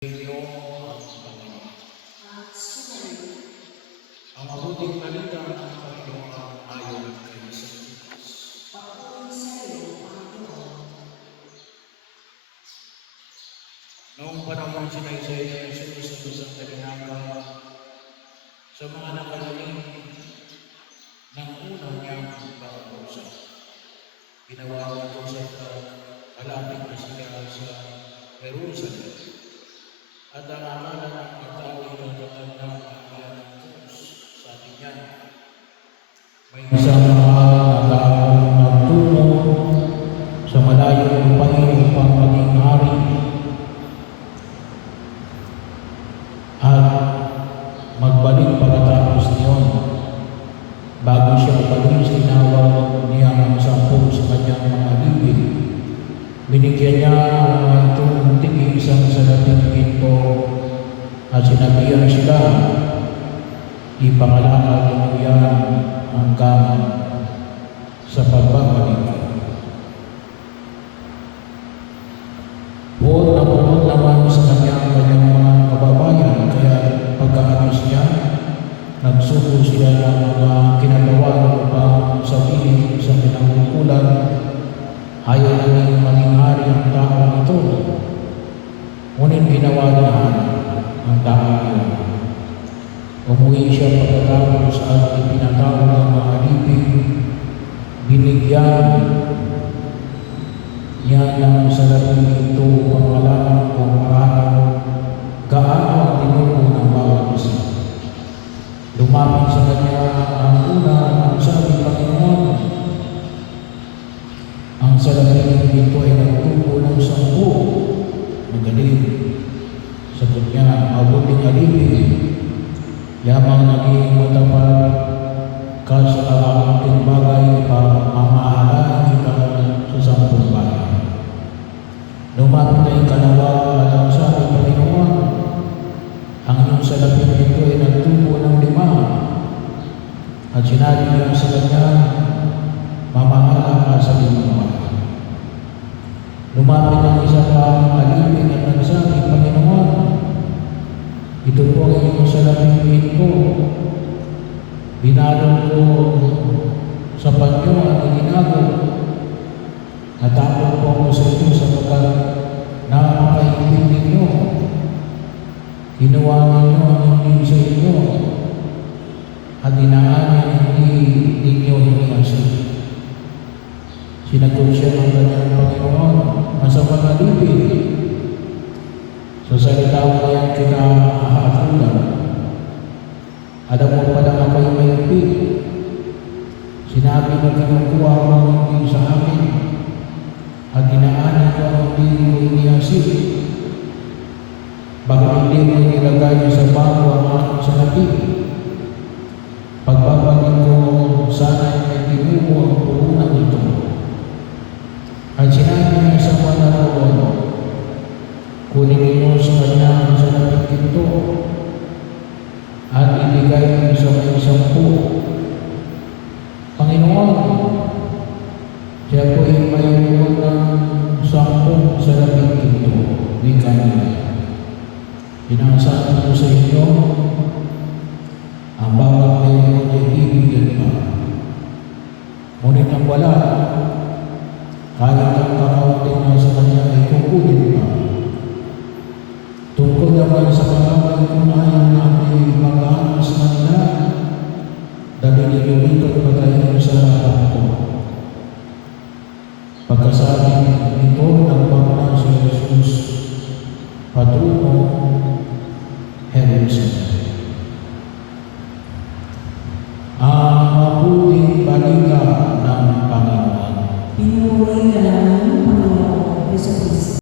Inyo ang Panginoon. Ang mabuting balita ng Panginoon ayon kay San Lucas. Noong panahon sinaysay ni Jesus sa isang talinanga sa mga nakarating ng unang niyang pag-uusap. Ginawa ito sa malapit na siya sa Jerusalem. At ang akala ng matao ay natatanda ang iyan ng Diyos. Sabi niya, may isang nagtaong nagtungo sa malayong lupain upang maging hari. At magbalik pagkatapos niyon. Bago siya umalis, tinawag niya ang 10 sa kanyang mga libig. Binigyan niya ang mga itong tig-isang salating ginto at sinabihan sila, ipangalakad mo yan hanggang sa pagbabalik. Buod naman sa kanyang mga kababayan, kaya pagkaalis niya, nagsuko sila ng mga kinagawa upang sabihin sa pinangungkulan, ayaw namin maging hari ang taong ito. Ngunit ginawa niya ang taong yun. Umuwi siya pagkatapos at ipinatawag ang mga libig. Binigyan niya ng salating ito ang malaman kung gaano ang tinubo ng bawat isa. Lumapit sa kanya ang una ang sabi, Panginoon, ang salating ito ay nagtubo ng 10. Magaling. Sagot niya, mabuting alipin. Yamang naging matapat ka sa kakaunting bagay para mamahalaan kita sa 10 bayan. Lumapit na ikalawa at ang sabi, Panginoon, ang iyong salating ito ay nagtubo ng 5. At sinabi niya sa kanya, mamahala ka sa 5 bayan. Lumapit ang isa pang alipin at nagsabi, Panginoon, ito po ang iyong salating ginto. Binalot ko sa panyo at itinago. Natakot po ako sa inyo sapagkat napakaibig ninyo. Ginawa ninyo ang hindi sa inyo at dinaan hindi ninyo hiniasin. Sinagot siya ng kanyang Panginoon, masama na libig. Sa salita mo yan kita ahatulan. Alam mo pa na ako'y maipig. Sinabi na kinukuha mo ang hindi sa akin at dinaanin ko ang hindi ko iniasip. Baka hindi mo nilagay sa bago ang aking salating. Pagbabalik ko sana ay tinubo ang puhunan ito. At sinabi niya sa mga naroon, kunin ninyo sa kanya ang salating ginto at ibigay sa may 10. Panginoon, siya po ay mayroon ng 10 salating ginto. Wika niya. Pinasabi ko sa inyo, ang bawat mayroon ay ibigyan pa. Ngunit ang wala, kahit ang kakaunting na sa kanya ay kukunin pa. Tungkol naman sa kalabay kung ayaw namin mag-aanas na nila, dahil inuwikot pa tayo sa harapan ko. Pagkasabi nito, nagbaba si Jesus patungo Jerusalem.